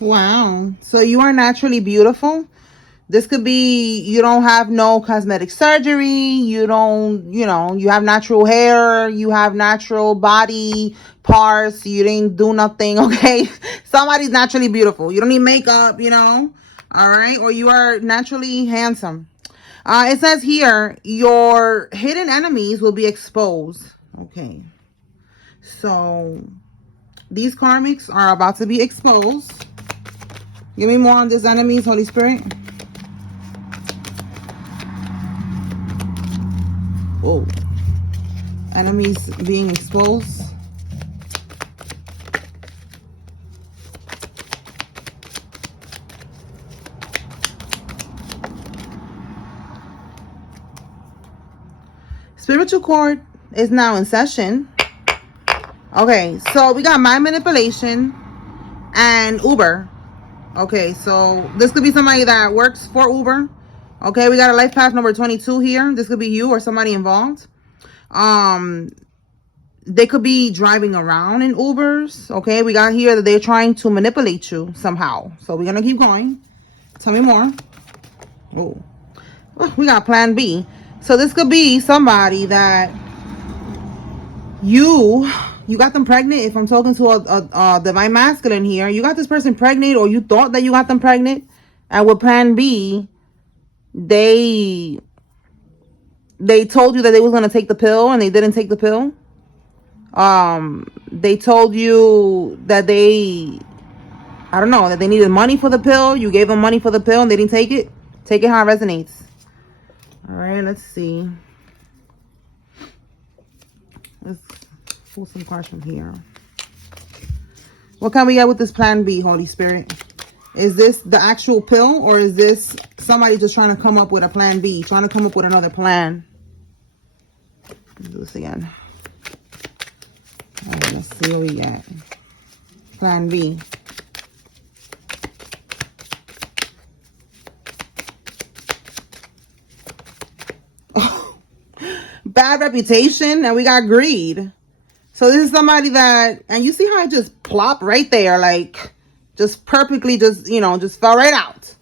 Wow. So you are naturally beautiful. This could be you don't have no cosmetic surgery. You don't, you have natural hair. You have natural body parts. You didn't do nothing. Okay. Somebody's naturally beautiful. You don't need makeup. All right. Or you are naturally handsome. It says here, your hidden enemies will be exposed. Okay. So these karmics are about to be exposed. Give me more on these enemies, Holy Spirit. Whoa. Enemies being exposed. Spiritual court is now in session. Okay, so we got mind manipulation and Uber. Okay, so this could be somebody that works for Uber. Okay, we got a life path number 22 here. This could be you or somebody involved. They could be driving around in Ubers. Okay, we got here that they're trying to manipulate you somehow. So we're gonna keep going. Tell me more. Oh, we got plan B. So this could be somebody that you got them pregnant. If I'm talking to a divine masculine here, you got this person pregnant, or you thought that you got them pregnant, and with plan B, they told you that they was gonna take the pill and they didn't take the pill. They told you that I don't know, that they needed money for the pill. You gave them money for the pill and they didn't take it. Take it how it resonates. All right, let's see. Let's pull some cards from here. What can we get with this plan B, Holy Spirit? Is this the actual pill, or is this somebody just trying to come up with a plan B, trying to come up with another plan? Let's do this again. All right, let's see what we get. Plan B. Bad reputation, and we got greed. So this is somebody that, and you see how it just plopped right there, like just perfectly, just fell right out.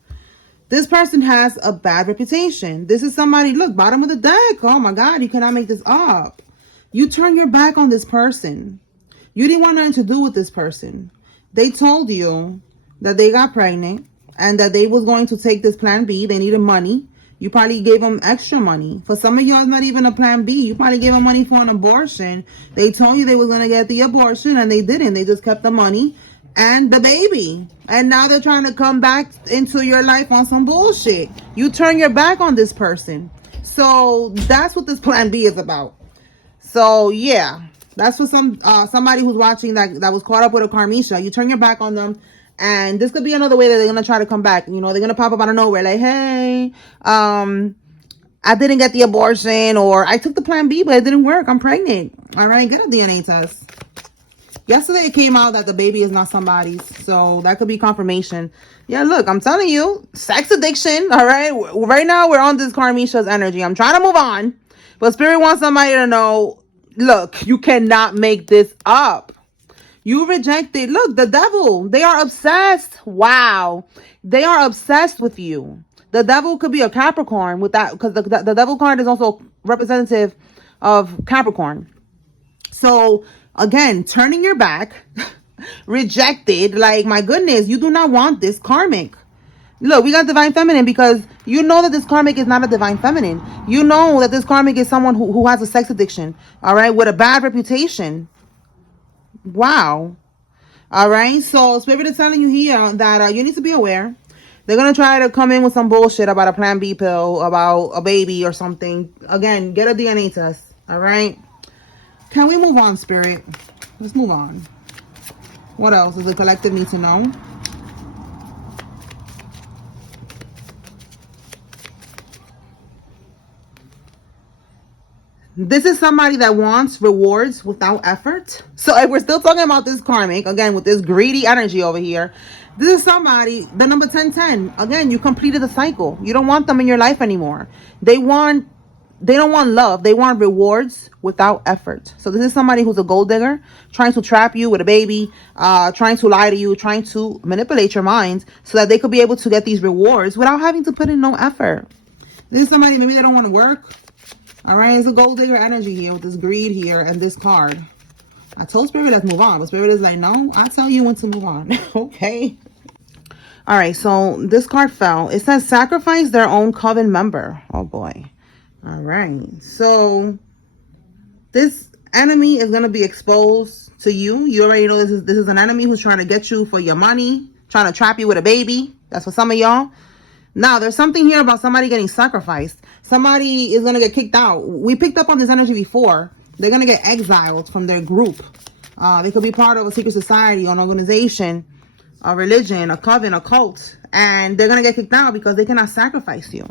This person has a bad reputation. This is somebody, look, bottom of the deck. Oh my God, you cannot make this up. You turn your back on this person. You didn't want nothing to do with this person. They told you that they got pregnant and that they was going to take this plan B. They needed money. You probably gave them extra money. For some of y'all, it's not even a plan B. You probably gave them money for an abortion. They told you they was going to get the abortion and they didn't. They just kept the money and the baby. And now they're trying to come back into your life on some bullshit. You turn your back on this person. So that's what this plan B is about. So yeah, that's for somebody who's watching that was caught up with a karmisha. You turn your back on them. And this could be another way that they're going to try to come back. They're going to pop up out of nowhere. Like, hey, I didn't get the abortion, or I took the plan B, but it didn't work. I'm pregnant. All right, get a DNA test. Yesterday it came out that the baby is not somebody's. So that could be confirmation. Yeah, look, I'm telling you, sex addiction. All right. Right now we're on this karmisha's energy. I'm trying to move on. But Spirit wants somebody to know, look, you cannot make this up. You rejected. Look, the devil. They are obsessed. Wow. They are obsessed with you. The devil could be a Capricorn with that, because the devil card is also representative of Capricorn. So again, turning your back, rejected. Like, my goodness, you do not want this karmic. Look, we got divine feminine because you know that this karmic is not a divine feminine. You know that this karmic is someone who has a sex addiction. All right. With a bad reputation. Wow. All right. So Spirit is telling you here that you need to be aware. They're going to try to come in with some bullshit about a plan B pill, about a baby or something. Again, get a DNA test. All right. Can we move on, Spirit? Let's move on. What else does the collective need to know? This is somebody that wants rewards without effort. So if we're still talking about this karmic, again, with this greedy energy over here, this is somebody, the number 1010. Again, you completed the cycle. You don't want them in your life anymore. They want they don't want love. They want rewards without effort. So this is somebody who's a gold digger, trying to trap you with a baby, trying to lie to you, trying to manipulate your mind so that they could be able to get these rewards without having to put in no effort. This is somebody, maybe they don't want to work. All right, it's a gold digger energy here with this greed here and this card. I told Spirit, let's move on. But Spirit is like, no, I tell you when to move on. Okay. All right, so this card fell. It says sacrifice their own coven member. Oh, boy. All right. So this enemy is going to be exposed to you. You already know this is an enemy who's trying to get you for your money, trying to trap you with a baby. That's for some of y'all. Now, there's something here about somebody getting sacrificed. Somebody is going to get kicked out. We picked up on this energy before. They're going to get exiled from their group. They could be part of a secret society, an organization, a religion, a coven, a cult. And they're going to get kicked out because they cannot sacrifice you.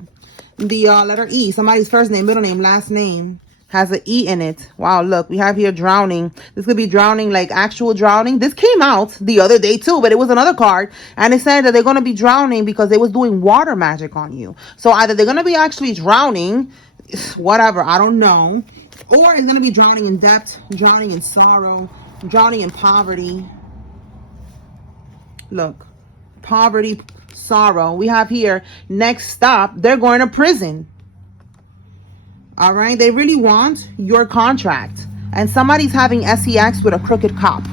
The letter E, somebody's first name, middle name, last name, has an E in it. Wow, look, we have here drowning. This could be drowning, like actual drowning. This came out the other day too, but it was another card. And it said that they're going to be drowning because they was doing water magic on you. So either they're going to be actually drowning, whatever, I don't know. Or it's going to be drowning in debt, drowning in sorrow, drowning in poverty. Look, poverty, sorrow. We have here, next stop, they're going to prison. All right, they really want your contract. And somebody's having sex with a crooked cop.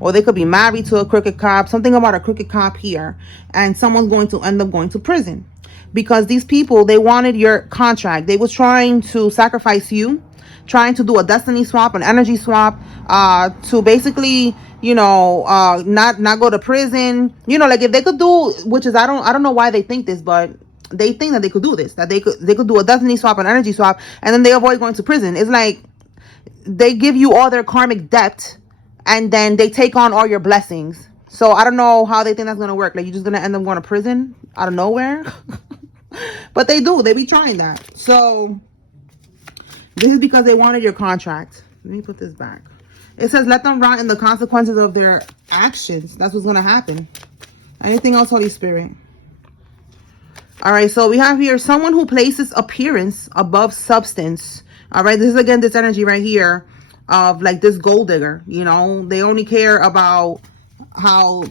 Or they could be married to a crooked cop. Something about a crooked cop here. And someone's going to end up going to prison. Because these people, they wanted your contract. They was trying to sacrifice you. Trying to do a destiny swap, an energy swap. To basically, you know, not go to prison. You know, like if they could do, which is, I don't know why they think this, but they think that they could do this, that they could do a destiny swap, an energy swap, and then they avoid going to prison. It's like they give you all their karmic debt and then they take on all your blessings. So I don't know how they think that's going to work. Like you're just going to end up going to prison out of nowhere. But they do. They be trying that. So this is because they wanted your contract. Let me put this back. It says let them rot in the consequences of their actions. That's what's going to happen. Anything else, Holy Spirit? All right, so we have here someone who places appearance above substance. All right, this is again this energy right here of like this gold digger. You know, they only care about how,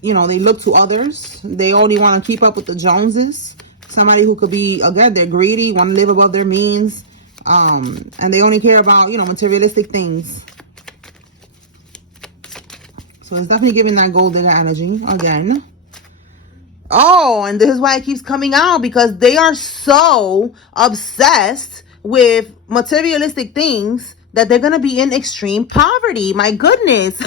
you know, they look to others. They only want to keep up with the Joneses. Somebody who could be, again, they're greedy, want to live above their means. And they only care about, you know, materialistic things. So it's definitely giving that gold digger energy again. Oh, and this is why it keeps coming out, because they are so obsessed with materialistic things that they're going to be in extreme poverty. My goodness.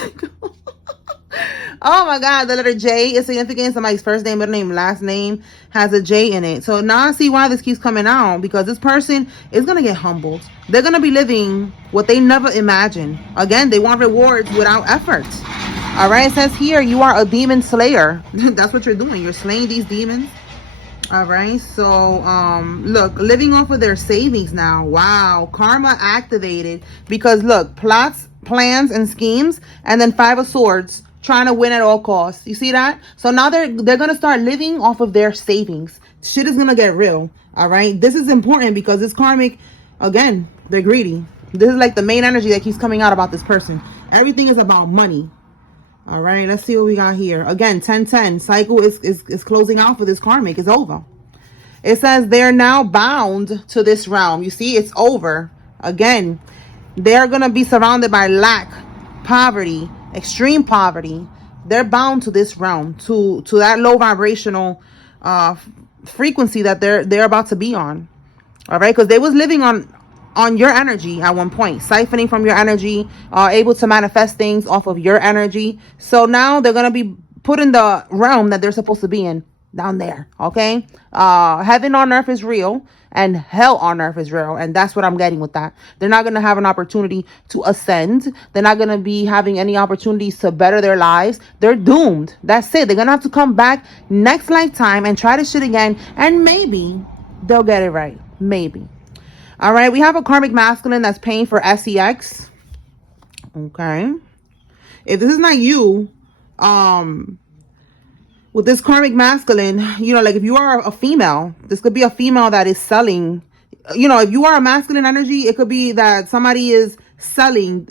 Oh my God, the letter J is significant. Somebody's first name, middle name, last name has a J in it. So now I see why this keeps coming out, because this person is going to get humbled. They're going to be living what they never imagined. Again, they want rewards without effort. All right, it says here, you are a demon slayer. That's what you're doing. You're slaying these demons. All right, so look, living off of their savings now. Wow, karma activated, because look, plots, plans, and schemes, and then 5 of swords, trying to win at all costs. You see that? So now they're gonna start living off of their savings. Shit is gonna get real. All right, this is important because this karmic, again, they're greedy. This is like the main energy that keeps coming out about this person. Everything is about money. All right, let's see what we got here. Again, 10-10. Cycle is closing out for this karmic. It's over. It says they're now bound to this realm. You see, it's over. Again, they're going to be surrounded by lack, poverty, extreme poverty. They're bound to this realm, to that low vibrational frequency that they're about to be on. All right, because they was living on your energy at one point, siphoning from your energy, able to manifest things off of your energy. So now they're going to be put in the realm that they're supposed to be in, down there. Okay, heaven on earth is real and hell on earth is real, and that's what I'm getting with that. They're not going to have an opportunity to ascend. They're not going to be having any opportunities to better their lives. They're doomed. That's it. They're going to have to come back next lifetime and try this shit again, and maybe they'll get it right. Maybe. All right, we have a karmic masculine that's paying for sex. Okay. If this is not you, with this karmic masculine, you know, like if you are a female, this could be a female that is selling if you are a masculine energy, it could be that somebody is selling,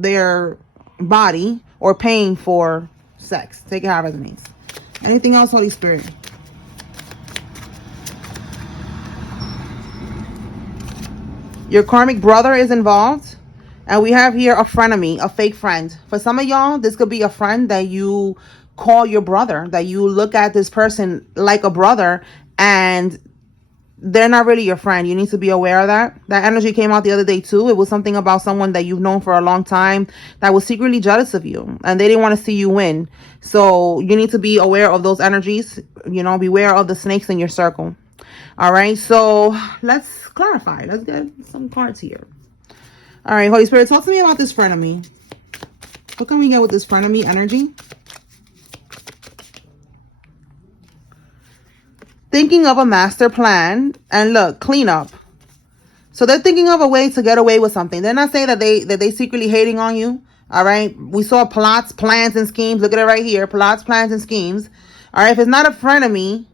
their body or paying for sex. Take it how it resonates. Anything else, Holy Spirit? Your karmic brother is involved. And we have here a frenemy, a fake friend. For some of y'all, this could be a friend that you call your brother, that you look at this person like a brother, and they're not really your friend. You need to be aware of that. That energy came out the other day too. It was something about someone that you've known for a long time that was secretly jealous of you, and they didn't want to see you win. So you need to be aware of those energies. Beware of the snakes in your circle. All right, so let's clarify. Let's get some cards here. All right, Holy Spirit, talk to me about this frenemy. What can we get with this frenemy energy? Thinking of a master plan, and look, cleanup. So they're thinking of a way to get away with something. They're not saying that they secretly hating on you. All right, we saw plots, plans, and schemes. Look at it right here, plots, plans, and schemes. All right, if it's not a frenemy,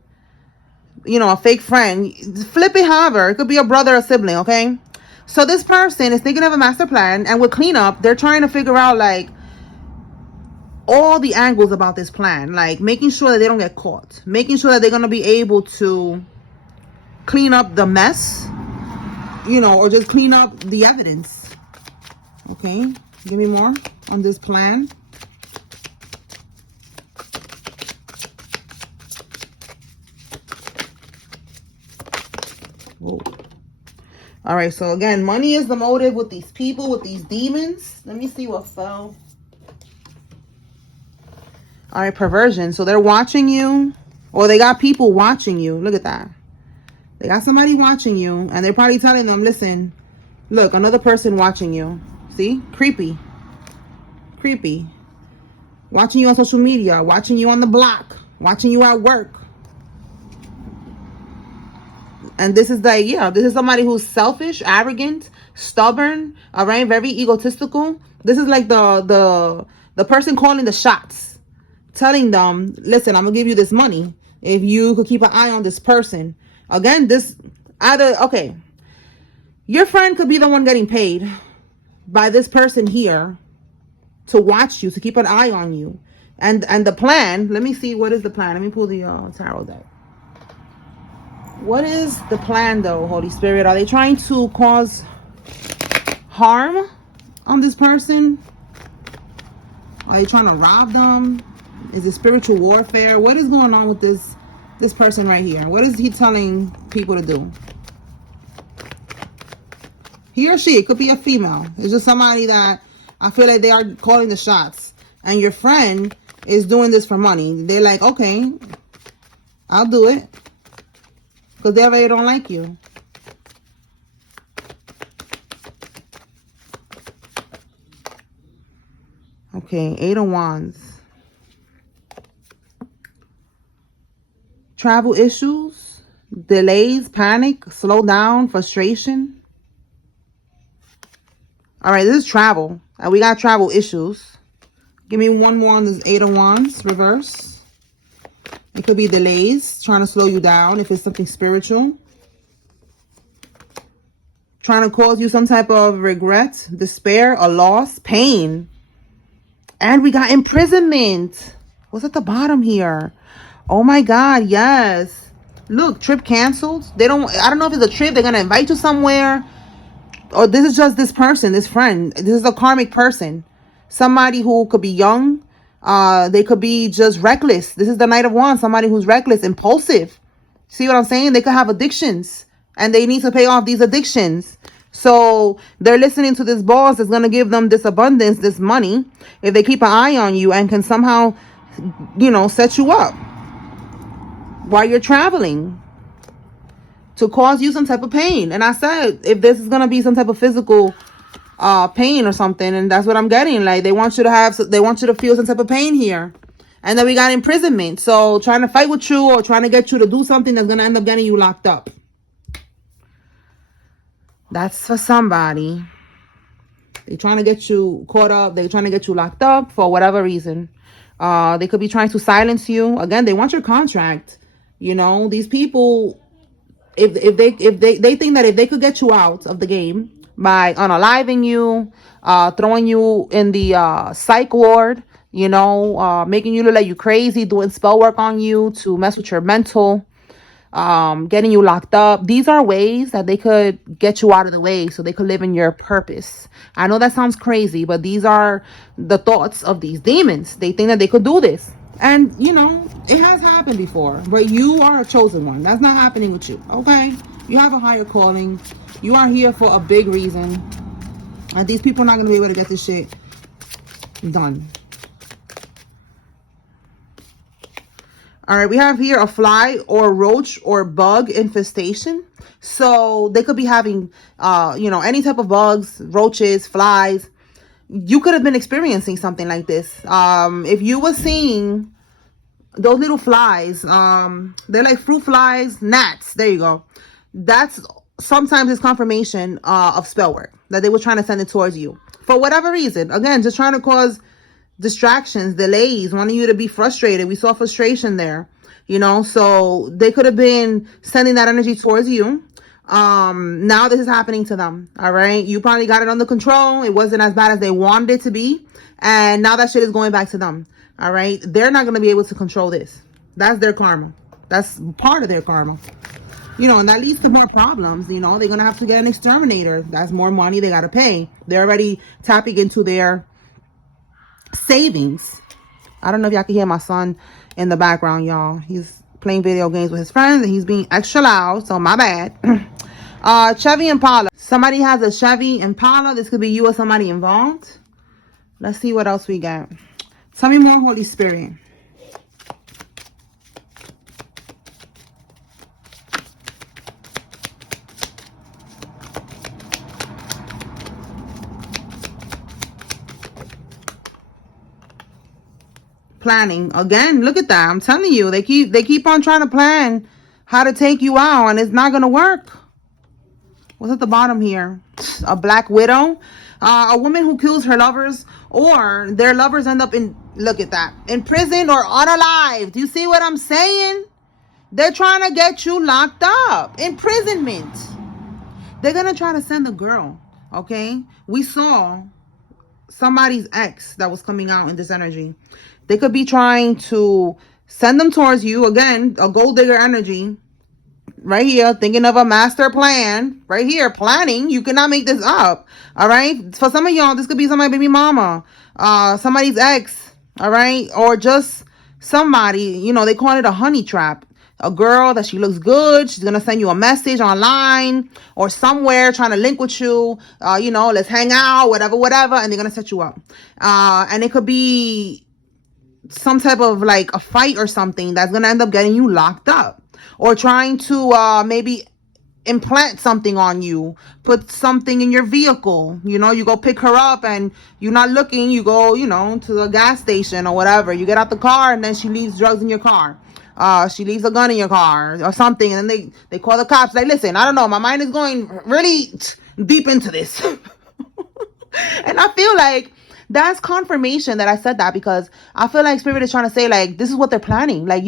a fake friend, flip it however. It could be a brother or sibling, okay? So this person is thinking of a master plan, and with cleanup, they're trying to figure out like all the angles about this plan, like making sure that they don't get caught, making sure that they're going to be able to clean up the mess, or just clean up the evidence. Okay, give me more on this plan. Whoa. All right, so again, money is the motive with these people, with these demons. Let me see what fell. All right, perversion. So they're watching you, or they got people watching you. Look at that. They got somebody watching you, and they're probably telling them, listen, look, another person watching you. See? Creepy. Creepy. Watching you on social media, watching you on the block, watching you at work. And this is this is somebody who's selfish, arrogant, stubborn, all right, very egotistical. This is like the person calling the shots, telling them, listen, I'm gonna give you this money if you could keep an eye on this person. Again, your friend could be the one getting paid by this person here to watch you, to keep an eye on you. And the plan, let me see, what is the plan? Let me pull the tarot deck. What is the plan, though, Holy Spirit? Are they trying to cause harm on this person? Are they trying to rob them? Is it spiritual warfare? What is going on with this person right here? What is he telling people to do? He or she, it could be a female. It's just somebody that I feel like they are calling the shots. And your friend is doing this for money. They're like, okay, I'll do it. Because they already don't like you. Okay, 8 of Wands. Travel issues, delays, panic, slow down, frustration. All right, this is travel. We got travel issues. Give me one more on this 8 of Wands, reverse. It could be delays, trying to slow you down if it's something spiritual. Trying to cause you some type of regret, despair, a loss, pain. And we got imprisonment. What's at the bottom here? Oh my God, yes. Look, trip canceled. I don't know if it's a trip they're going to invite you somewhere. Or this is just this person, this friend. This is a karmic person. Somebody who could be young. They could be just reckless. This is the Knight of Wands. Somebody who's reckless, impulsive. See what I'm saying? They could have addictions. And they need to pay off these addictions. So they're listening to this boss that's going to give them this abundance, this money. If they keep an eye on you and can somehow, set you up while you're traveling to cause you some type of pain. And I said, if this is going to be some type of physical pain or something, and that's what I'm getting, like they want you to feel some type of pain here. And then we got imprisonment. So trying to fight with you or trying to get you to do something that's going to end up getting you locked up. That's for somebody. They're trying to get you caught up. They're trying to get you locked up for whatever reason. They could be trying to silence you. Again, they want your contract. These people, if they think that if they could get you out of the game by unaliving you, throwing you in the psych ward, making you look like you crazy, doing spell work on you to mess with your mental, getting you locked up. These are ways that they could get you out of the way so they could live in your purpose. I know that sounds crazy, but these are the thoughts of these demons. They think that they could do this. And, it has happened before, but you are a chosen one. That's not happening with you, okay? You have a higher calling. You are here for a big reason. And these people are not going to be able to get this shit done. All right, we have here a fly or roach or bug infestation. So they could be having, any type of bugs, roaches, flies. You could have been experiencing something like this. If you were seeing those little flies, they're like fruit flies, gnats. There you go. That's sometimes it's confirmation of spell work, that they were trying to send it towards you for whatever reason. Again, just trying to cause distractions, delays, wanting you to be frustrated. We saw frustration there, so they could have been sending that energy towards you. Now this is happening to them. All right. You probably got it under control. It wasn't as bad as they wanted it to be. And now that shit is going back to them. All right. They're not going to be able to control this. That's their karma. That's part of their karma. And that leads to more problems. They're going to have to get an exterminator. That's more money they got to pay. They're already tapping into their savings. I don't know if y'all can hear my son in the background, y'all. He's playing video games with his friends and he's being extra loud, so my bad. Chevy Impala. Somebody has a Chevy Impala. This could be you or somebody involved. Let's see what else we got. Tell me more, Holy Spirit. Planning again. Look at that. I'm telling you, they keep on trying to plan how to take you out, and it's not gonna work. What's at the bottom here? A black widow, a woman who kills her lovers, or their lovers end up in, look at that, in prison or unalived. Do you see what I'm saying? They're trying to get you locked up, imprisonment. They're gonna try to send the girl. Okay, we saw somebody's ex that was coming out in this energy. They could be trying to send them towards you. Again, a gold digger energy. Right here, thinking of a master plan. Right here, planning. You cannot make this up. All right? For some of y'all, this could be somebody's baby mama. Somebody's ex. All right? Or just somebody, they call it a honey trap. A girl that she looks good. She's going to send you a message online or somewhere trying to link with you. Let's hang out, whatever. And they're going to set you up. And it could be some type of like a fight or something that's going to end up getting you locked up, or trying to maybe implant something on you, put something in your vehicle. You go pick her up and you're not looking. You go, to the gas station or whatever. You get out the car and then she leaves drugs in your car. She leaves a gun in your car or something. And then they call the cops. Like, listen, I don't know. My mind is going really deep into this. And I feel like that's confirmation that I said that, because I feel like Spirit is trying to say, like, this is what they're planning. Like,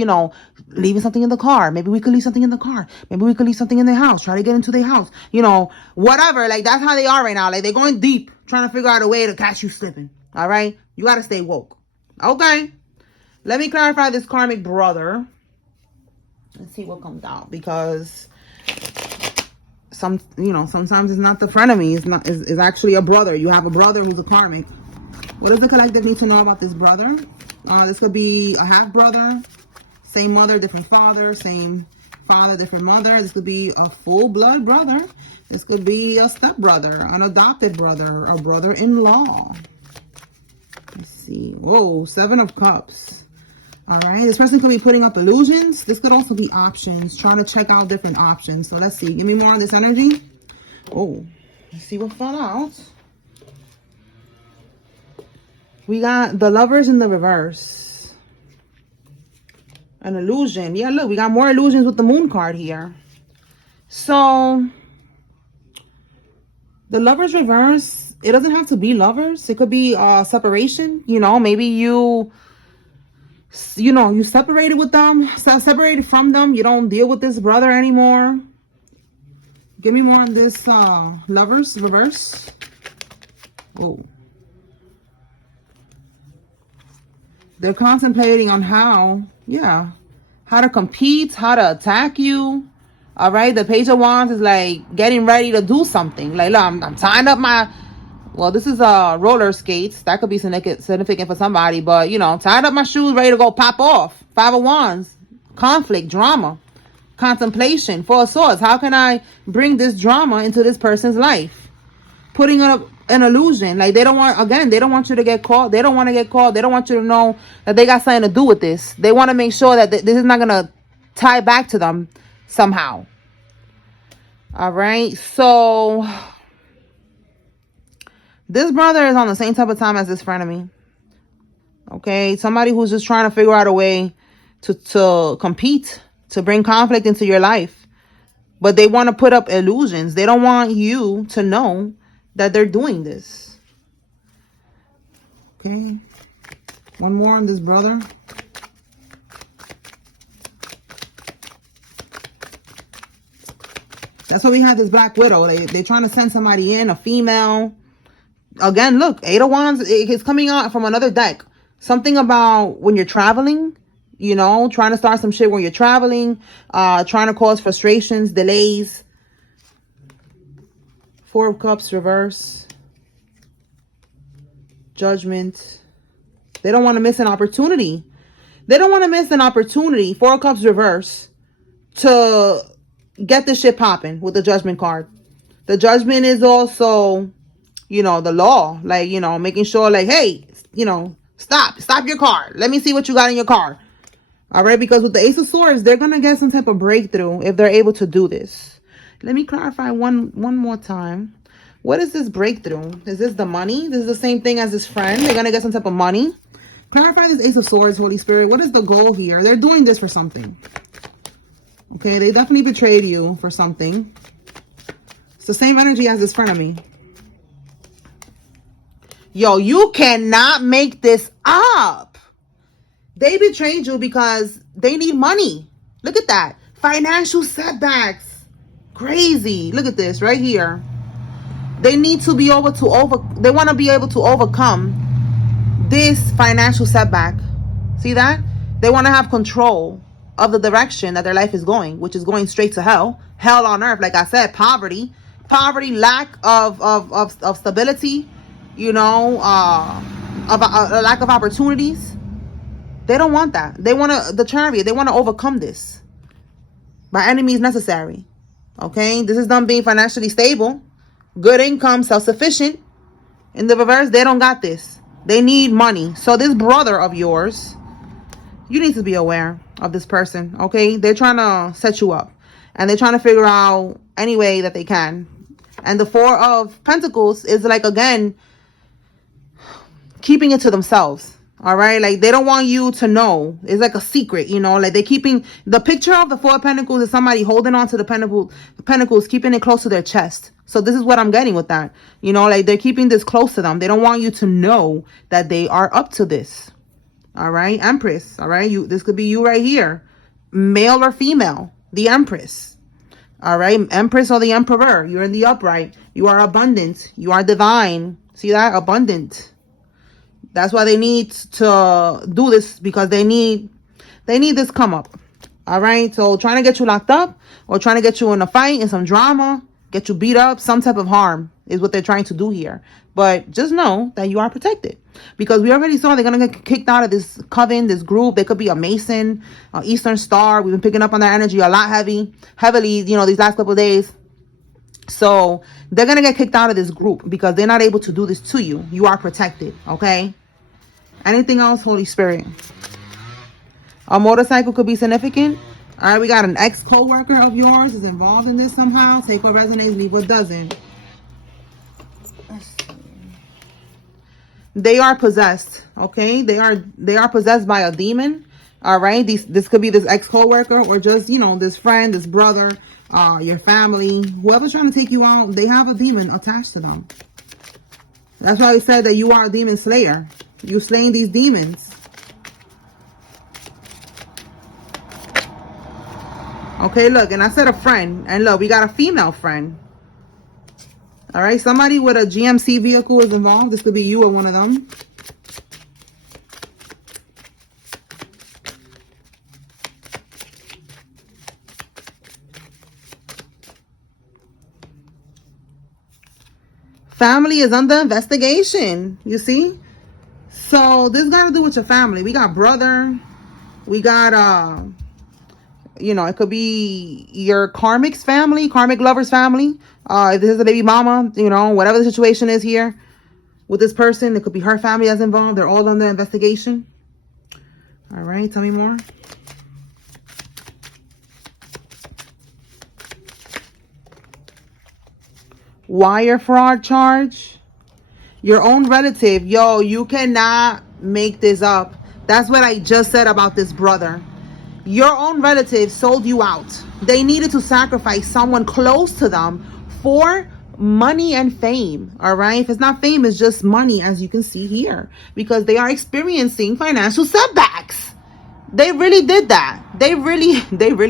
leaving something in the car. Maybe we could leave something in the car. Maybe we could leave something in their house. Try to get into their house. Whatever. Like, that's how they are right now. Like, they're going deep, trying to figure out a way to catch you slipping. All right? You got to stay woke. Okay? Let me clarify this karmic brother. Let's see what comes out, because sometimes it's not the frenemy. It's actually a brother. You have a brother who's a karmic. What does the collective need to know about this brother? This could be a half brother, same mother, different father, same father, different mother. This could be a full blood brother. This could be a step brother, an adopted brother, a brother-in-law. Let's see. Whoa, 7 of Cups. All right. This person could be putting up illusions. This could also be options, trying to check out different options. So let's see. Give me more on this energy. Oh, let's see what fell out. We got the Lovers in the reverse. An illusion. Yeah, look, we got more illusions with the Moon card here. So, the Lovers reverse, it doesn't have to be lovers. It could be separation. Maybe you separated with them, separated from them. You don't deal with this brother anymore. Give me more on this Lovers reverse. Whoa. They're contemplating on how to compete, how to attack you. All right, the Page of Wands is like getting ready to do something. Like, look, I'm tying up my, well, this is roller skates. That could be significant for somebody, but you know, tied up my shoes, ready to go pop off. Five of Wands, conflict, drama, contemplation. Four of Swords. How can I bring this drama into this person's life? Putting up an illusion. Like, they don't want you to get caught. They don't want to get caught. They don't want you to know that they got something to do with this. They want to make sure that this is not going to tie back to them somehow. All right. So this brother is on the same type of time as this frenemy. Okay. Somebody who's just trying to figure out a way to compete, to bring conflict into your life. But they want to put up illusions. They don't want you to know that they're doing this. Okay. One more on this brother. That's why we have this Black Widow. They're trying to send somebody in, a female. Again, look, Eight of Wands is coming out from another deck. Something about when you're traveling, you know, trying to start some shit when you're traveling, trying to cause frustrations, delays. Four of Cups reverse. Judgment. They don't want to miss an opportunity. They don't want to miss an opportunity. Four of Cups reverse to get this shit popping with the Judgment card. The Judgment is also, you know, the law. Like, you know, making sure like, hey, you know, stop your car. Let me see what you got in your car. All right. Because with the Ace of Swords, they're going to get some type of breakthrough if they're able to do this. Let me clarify one more time. What is this breakthrough? Is this the money? This is the same thing as this friend. They're going to get some type of money. Clarify this Ace of Swords, Holy Spirit. What is the goal here? They're doing this for something. Okay, they definitely betrayed you for something. It's the same energy as this friend of me. Yo, you cannot make this up. They betrayed you because they need money. Look at that. Financial setbacks. Crazy. Look at this right here. They need to be able to they want to be able to overcome this financial setback. See that? They want to have control of the direction that their life is going, which is going straight to hell. Hell on earth. Like I said, poverty, lack of stability, you know, a lack of opportunities. They don't want that. They want the chariot. They want to overcome this by any means necessary. Okay, this is them being financially stable, good income, self-sufficient. In the reverse, they don't got this. They need money. So this brother of yours, you need to be aware of this person. Okay, they're trying to set you up, and they're trying to figure out any way that they can. And the Four of Pentacles is like, again, keeping it to themselves. All right, like they don't want you to know. It's like a secret, you know, like they're keeping the picture of the Four of Pentacles is somebody holding on to the pentacles, keeping it close to their chest. So this is what I'm getting with that, you know, like they're keeping this close to them. They don't want you to know that they are up to this. All right, Empress. All right, this could be you right here, male or female, the Empress. All right, Empress or the Emperor. You're in the upright. You are abundant. You are divine. See that? Abundant. That's why they need to do this, because they need this come up. All right. So trying to get you locked up or trying to get you in a fight and some drama, get you beat up, some type of harm is what they're trying to do here. But just know that you are protected, because we already saw they're going to get kicked out of this coven, this group. They could be a Mason, Eastern Star. We've been picking up on that energy a lot heavily, you know, these last couple of days. So they're going to get kicked out of this group because they're not able to do this to you. You are protected. Okay. Anything else, Holy Spirit? A motorcycle could be significant. All right, we got an ex-co-worker of yours is involved in this somehow. Take what resonates, leave what doesn't. They are possessed, okay? They are possessed by a demon. All right, this could be this ex-co-worker or just, you know, this friend, this brother, your family, whoever's trying to take you out. They have a demon attached to them. That's why we said that you are a demon slayer. You're slaying these demons. Okay, look, and I said a friend. And look, we got a female friend. All right, somebody with a GMC vehicle is involved. This could be you or one of them. Family is under investigation, you see? So this got to do with your family. We got brother. We got, you know, it could be your karmic's family, karmic lover's family. If this is a baby mama, you know, whatever the situation is here with this person, it could be her family that's involved. They're all under investigation. All right, tell me more. Wire fraud charge. Your own relative. Yo, you cannot make this up. That's what I just said about this brother. Your own relative sold you out. They needed to sacrifice someone close to them for money and fame. All right. If it's not fame, it's just money, as you can see here, because they are experiencing financial setbacks. They really did that. They really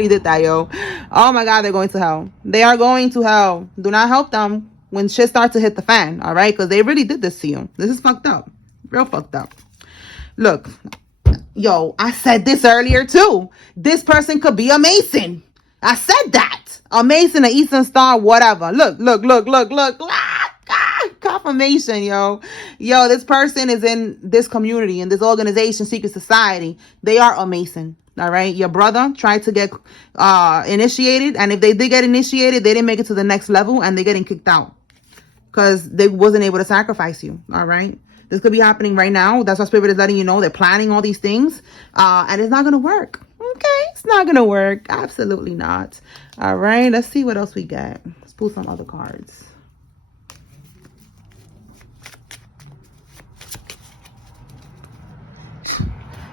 did that, yo. Oh my God, they're going to hell. They are going to hell. Do not help them when shit starts to hit the fan, all right? Because they really did this to you. This is fucked up. Real fucked up. Look, yo, I said this earlier too. This person could be a Mason. I said that. A Mason, an Eastern Star, whatever. Look. Confirmation, yo. Yo, this person is in this community, in this organization, secret society. They are a Mason. All right. Your brother tried to get initiated. And if they did get initiated, they didn't make it to the next level and they're getting kicked out because they wasn't able to sacrifice you. All right. This could be happening right now. That's what Spirit is letting you know. They're planning all these things and it's not going to work. Okay. It's not going to work. Absolutely not. All right. Let's see what else we got. Let's pull some other cards.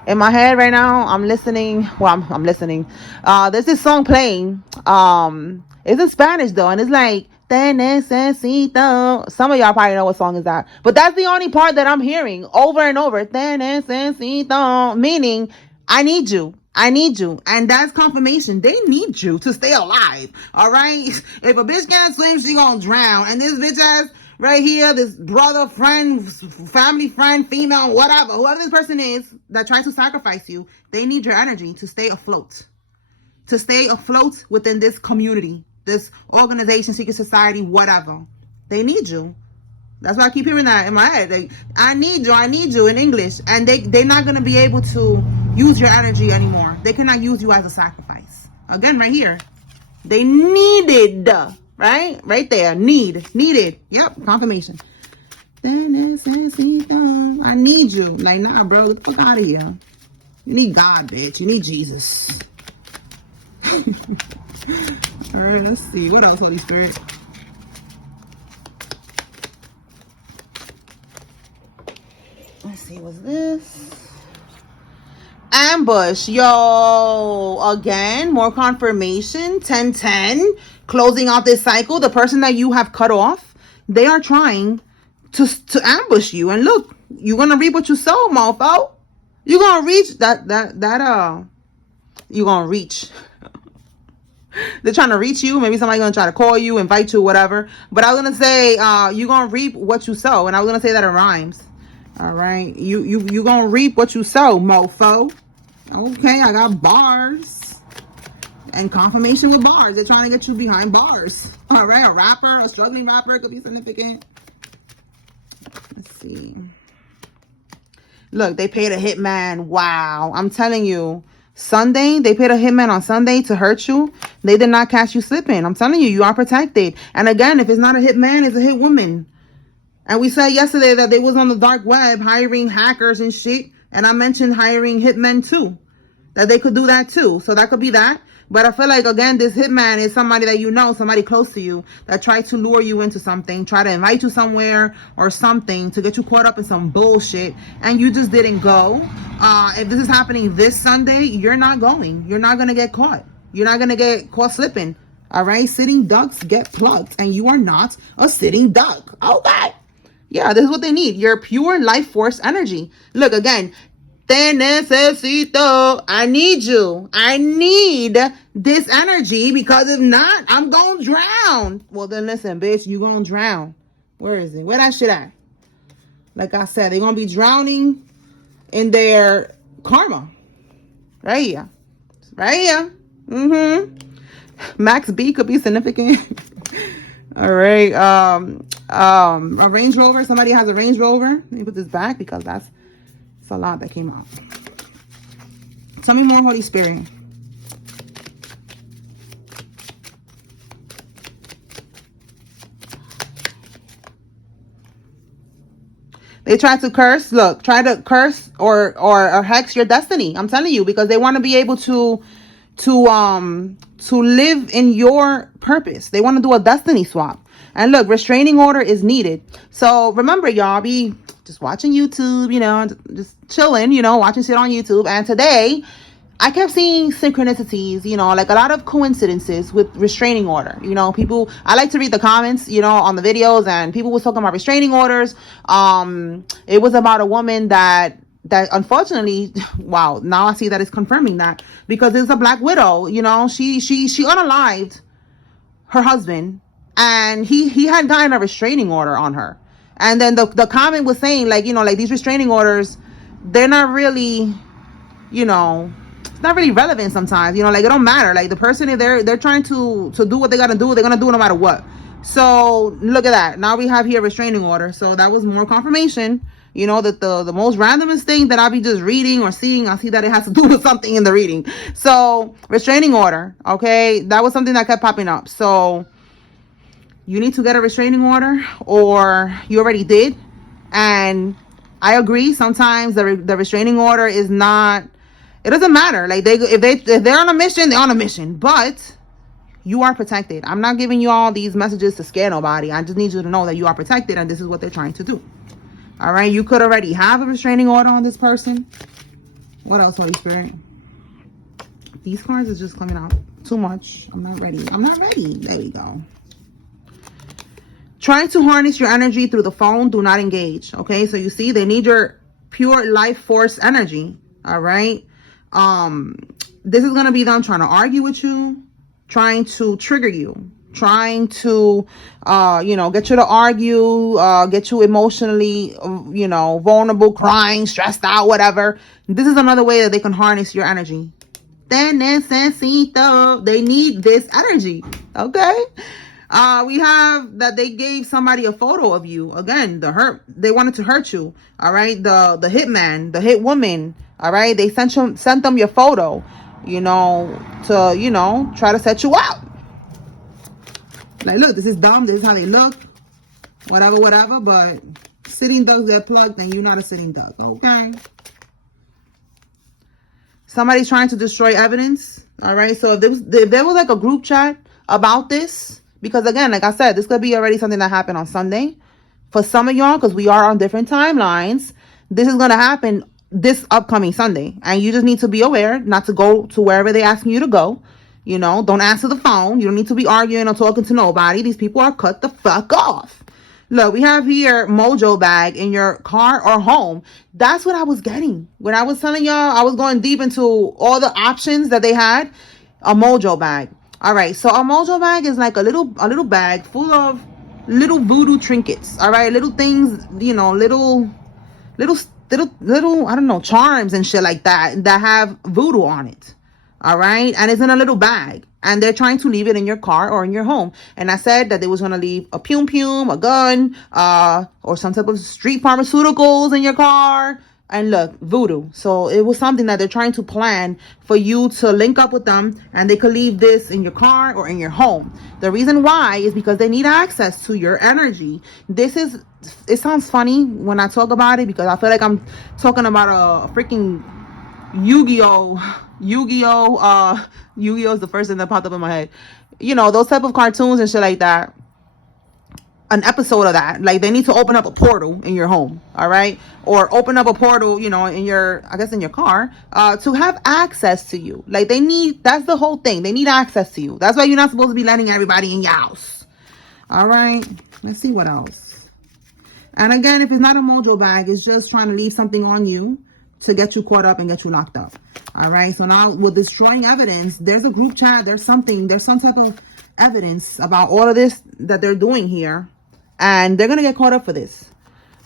In my head right now, I'm listening. Well, I'm listening. There's this song playing. It's in Spanish though, and it's like "Te necesito." Some of y'all probably know what song is that, but that's the only part that I'm hearing over and over. Te necesito, meaning I need you. I need you. And that's confirmation. They need you to stay alive. All right. If a bitch can't swim, she gonna drown. And this bitch ass right here, this brother, friend, family friend, female, whatever, whoever this person is that tries to sacrifice you, they need your energy to stay afloat. To stay afloat within this community, this organization, secret society, whatever. They need you. That's why I keep hearing that in my head. I need you in English. And they're not going to be able to use your energy anymore. They cannot use you as a sacrifice. Again, right here. They needed, right? Right there. Needed. Yep, confirmation. I need you. Like, nah, bro, get the fuck out of here. You need God, bitch. You need Jesus. All right, let's see. What else, Holy Spirit? Let's see, what's this? Ambush. Yo, again, more confirmation. 10-10. Closing out this cycle. The person that you have cut off, they are trying to ambush you. And look, you're going to reap what you sow, mofo. You're going to reach you're going to reach. They're trying to reach you. Maybe somebody's going to try to call you, invite you, whatever. But I was going to say, you're going to reap what you sow. And I was going to say that it rhymes. All right. You going to reap what you sow, mofo. Okay, I got bars. And confirmation with bars. They're trying to get you behind bars. All right, a rapper, a struggling rapper could be significant. Let's see. Look, they paid a hitman. Wow. I'm telling you. Sunday, they paid a hitman on Sunday to hurt you. They did not catch you slipping. I'm telling you, you are protected. And again, if it's not a hitman, it's a hit woman. And we said yesterday that they was on the dark web hiring hackers and shit. And I mentioned hiring hitmen too. That they could do that too. So that could be that. But I feel like, again, this hitman is somebody that you know, somebody close to you that tried to lure you into something, try to invite you somewhere or something to get you caught up in some bullshit. And you just didn't go. If this is happening this Sunday, you're not going. You're not going to get caught. You're not going to get caught slipping. All right. Sitting ducks get plucked. And you are not a sitting duck. Okay. Yeah, this is what they need. Your pure life force energy. Look, again, Te necesito. I need you. I need this energy, because if not, I'm gonna drown. Well, then listen, bitch, you gonna drown. Where is it? Where that shit at? Like I said, they're gonna be drowning in their karma. Right here. Right here. Max B could be significant. All right. A Range Rover. Somebody has a Range Rover. Let me put this back, because that's a lot that came out. Tell me more, Holy Spirit. They try to curse. Look, try to curse or hex your destiny. I'm telling you, because they want to be able to live in your purpose. They want to do a destiny swap. And look, restraining order is needed. So remember, y'all, be just watching YouTube, you know, just chilling, you know, watching shit on YouTube. And today I kept seeing synchronicities, you know, like a lot of coincidences with restraining order. You know, people, I like to read the comments, you know, on the videos, and people was talking about restraining orders. It was about a woman that unfortunately, wow, now I see that it's confirming that, because it's a black widow, you know, she unalived her husband, and he had gotten a restraining order on her. And then the comment was saying, like, you know, like, these restraining orders, they're not really, you know, it's not really relevant sometimes, you know, like, it don't matter. Like, the person, if they're trying to do what they gotta do, they're gonna do it no matter what. So look at that. Now we have here restraining order. So that was more confirmation, you know, that the most randomest thing that I'll be just reading or seeing, I see that it has to do with something in the reading. So restraining order, okay, that was something that kept popping up. So you need to get a restraining order, or you already did. And I agree, sometimes the restraining order is not, it doesn't matter. Like, if they're on a mission, they're on a mission. But you are protected. I'm not giving you all these messages to scare nobody. I just need you to know that you are protected, and this is what they're trying to do. All right, you could already have a restraining order on this person. What else, Holy Spirit? These cards is just coming out too much. I'm not ready. There we go. Trying to harness your energy through the phone, do not engage. Okay, so you see, they need your pure life force energy. All right. This is going to be them trying to argue with you, trying to trigger you, trying to, you know, get you to argue, get you emotionally, you know, vulnerable, crying, stressed out, whatever. This is another way that they can harness your energy. They need this energy. Okay. We have that they gave somebody a photo of you. Again, they wanted to hurt you. All right. The hitman, the hit woman. All right. They sent them your photo, you know, to, you know, try to set you up. Like, look, this is dumb. This is how they look. Whatever. But sitting ducks get plucked, and you're not a sitting duck. Okay. Somebody's trying to destroy evidence. All right. So if there was like a group chat about this, because again, like I said, this could be already something that happened on Sunday. For some of y'all, because we are on different timelines, this is going to happen this upcoming Sunday. And you just need to be aware not to go to wherever they're asking you to go. You know, don't answer the phone. You don't need to be arguing or talking to nobody. These people are cut the fuck off. Look, we have here mojo bag in your car or home. That's what I was getting. When I was telling y'all, I was going deep into all the options that they had. A mojo bag. All right, so a mojo bag is like a little bag full of little voodoo trinkets. All right, little things, you know, little I don't know, charms and shit like that have voodoo on it. All right, and it's in a little bag, and they're trying to leave it in your car or in your home. And I said that they was gonna leave a pum, a gun, or some type of street pharmaceuticals in your car. And look, voodoo. So it was something that they're trying to plan for you to link up with them, and they could leave this in your car or in your home. The reason why is because they need access to your energy. It sounds funny when I talk about it, because I feel like I'm talking about a freaking Yu-Gi-Oh. Yu-Gi-Oh is the first thing that popped up in my head. You know, those type of cartoons and shit like that. An episode of that, like, they need to open up a portal in your home, all right, or open up a portal, you know, in your car, to have access to you. Like, that's the whole thing. They need access to you. That's why you're not supposed to be letting everybody in your house. All right, let's see what else. And again, if it's not a mojo bag, it's just trying to leave something on you to get you caught up and get you locked up. All right. So now with destroying evidence, there's a group chat. There's some type of evidence about all of this that they're doing here. And they're going to get caught up for this.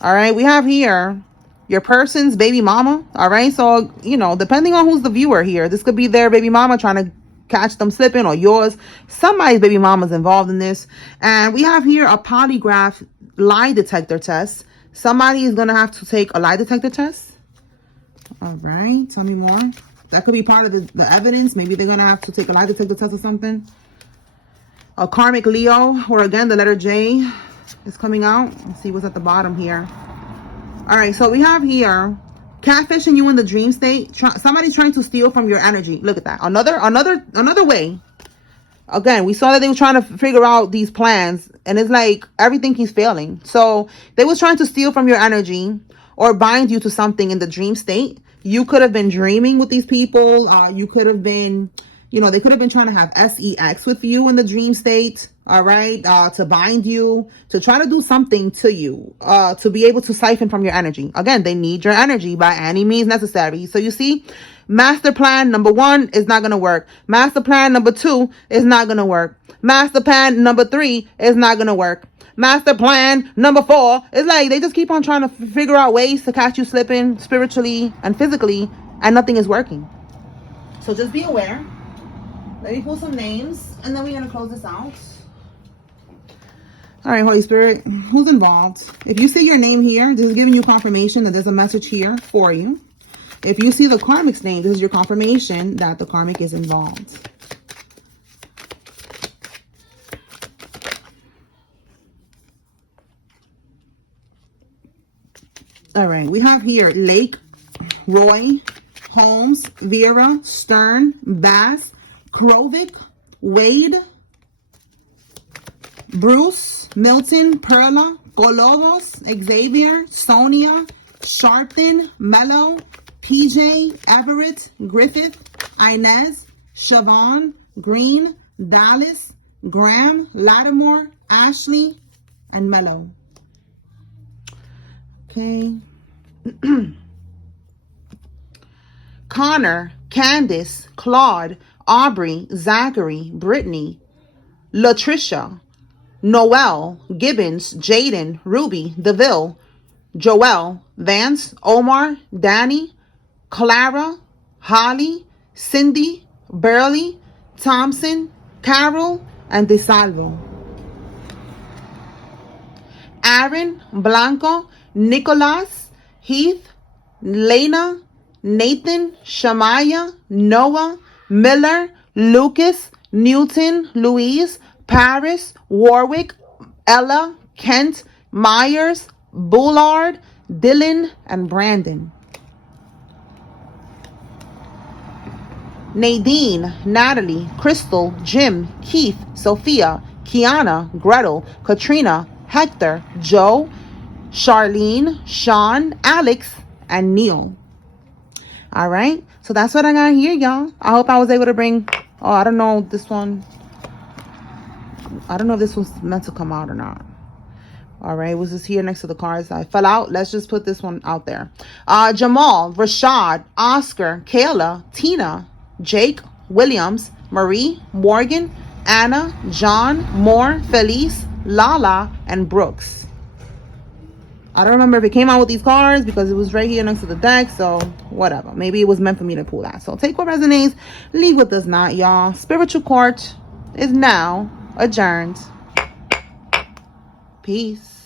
All right. We have here your person's baby mama. All right. So, you know, depending on who's the viewer here, this could be their baby mama trying to catch them slipping, or yours. Somebody's baby mama's involved in this. And we have here a polygraph lie detector test. Somebody is going to have to take a lie detector test. All right. Tell me more. That could be part of the evidence. Maybe they're going to have to take a lie detector test or something. A karmic Leo, or again, the letter J is coming out. Let's see what's at the bottom here. All right. So we have here catfishing you in the dream state. Somebody's trying to steal from your energy. Look at that. Another way. Again, we saw that they were trying to figure out these plans, and it's like everything keeps failing. So they was trying to steal from your energy or bind you to something in the dream state. You could have been dreaming with these people. You could have been, you know, they could have been trying to have sex with you in the dream state. All right. To bind you, to try to do something to you, to be able to siphon from your energy. Again, they need your energy by any means necessary. So you see, master plan number 1 is not going to work. Master plan number 2 is not going to work. Master plan number 3 is not going to work. Master plan number 4 is like they just keep on trying to figure out ways to catch you slipping spiritually and physically, and nothing is working. So just be aware. Let me pull some names, and then we're going to close this out. All right, Holy Spirit, who's involved? If you see your name here, this is giving you confirmation that there's a message here for you. If you see the karmic's name, this is your confirmation that the karmic is involved. All right, we have here Lake, Roy, Holmes, Vera, Stern, Bass, Krovic, Wade, Bruce, Milton, Perla, Golobos, Xavier, Sonia, Sharpton, Mello, PJ, Everett, Griffith, Inez, Siobhan, Green, Dallas, Graham, Lattimore, Ashley, and Mello. Okay. Connor, Candace, Claude, Aubrey, Zachary, Brittany, Latricia, Noel, Gibbons, Jaden, Ruby, DeVille, Joel, Vance, Omar, Danny, Clara, Holly, Cindy, Burley, Thompson, Carol, and DeSalvo. Aaron, Blanco, Nicholas, Heath, Lena, Nathan, Shamaya, Noah, Miller, Lucas, Newton, Louise, Paris, Warwick, Ella, Kent, Myers, Bullard, Dylan, and Brandon. Nadine, Natalie, Crystal, Jim, Keith, Sophia, Kiana, Gretel, Katrina, Hector, Joe, Charlene, Sean, Alex, and Neil. All right. So that's what I got here, y'all. I hope I was able to bring, I don't know, this one. I don't know if this was meant to come out or not. All right. It was just here next to the cards. I fell out. Let's just put this one out there. Jamal, Rashad, Oscar, Kayla, Tina, Jake, Williams, Marie, Morgan, Anna, John, Moore, Felice, Lala, and Brooks. I don't remember if it came out with these cards because it was right here next to the deck. So whatever. Maybe it was meant for me to pull that. So take what resonates. Leave what does not, y'all. Spiritual court is now adjourned. Peace.